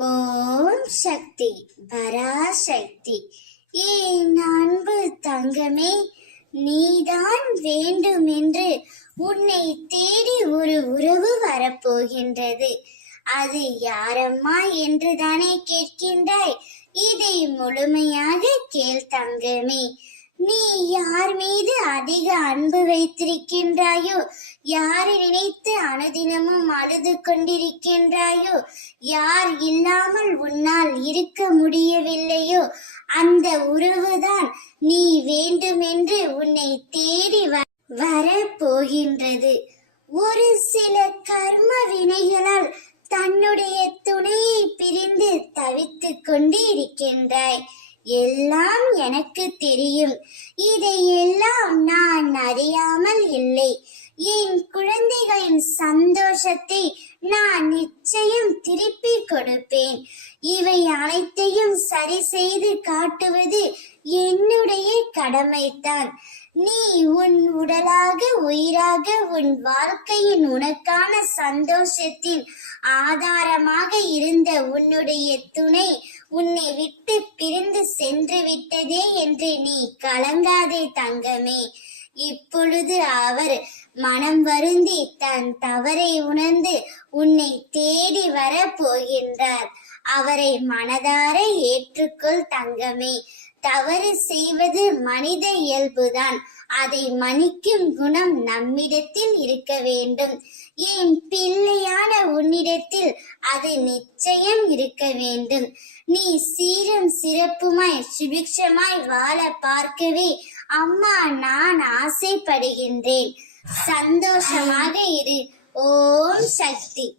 ஓம் சக்தி பராசக்தி. ஏன் அன்பு தங்கமே, நீதான் வேண்டுமென்று உன்னை தேடி ஒரு உறவு வரப்போகின்றது. அது யாரம்மா என்றுதானே கேட்கின்றாய்? இதை முழுமையாக கேள் தங்கமே. நீ யார் மீது அதிக அன்பு வைத்திருக்கின்றாயோ, யாரை நினைத்து அனுதினமும் அழுது கொண்டிருக்கின்றாயோ, யார் இல்லாமல் உன்னால் இருக்க முடியவில்லையோ, அந்த உறவுதான் நீ வேண்டுமென்று உன்னை தேடி வரப்போகின்றது. ஒரு சில கர்ம வினைகளால் தன்னுடைய துணையை பிரிந்து தவித்துக் கொண்டு இருக்கின்றாய். எல்லாம் எனக்கு தெரியும். இதையெல்லாம் நான் அறியாமல் இல்லை. என் குழந்தைகளின் சந்தோஷத்தை நான் நிச்சயம் திருப்பி கொடுப்பேன். இவை அனைத்தையும் சரி செய்து காட்டுவது என்னுடைய கடமைதான். நீ உன் உடலாக உயிராக உன் வாழ்க்கையின் உனக்கான சந்தோஷத்தின் ஆதாரமாக இருந்த உன்னுடைய துணை உன்னை விட்டு பிரிந்து சென்று விட்டதே என்று நீ கலங்காதே தங்கமே. இப்பொழுது அவர் மனம் வருந்தி தன் தவறை உணர்ந்து உன்னை தேடி வர போகின்றார். அவரை மனதார ஏற்றுக்கொள் தங்கமே. தவறு செய்வது மனித இயல்புதான். அதை மன்னிக்கும் குணம் நம்மிடத்தில் இருக்க வேண்டும். என் பிள்ளையான உன்னிடத்தில் அது நிச்சயம் இருக்க வேண்டும். நீ சீரும் சிறப்புமாய் சுபிக்ஷமாய் வாழ பார்க்கவே அம்மா நான் ஆசைப்படுகின்றேன். சந்தோஷமாக இரு. ஓம் சக்தி.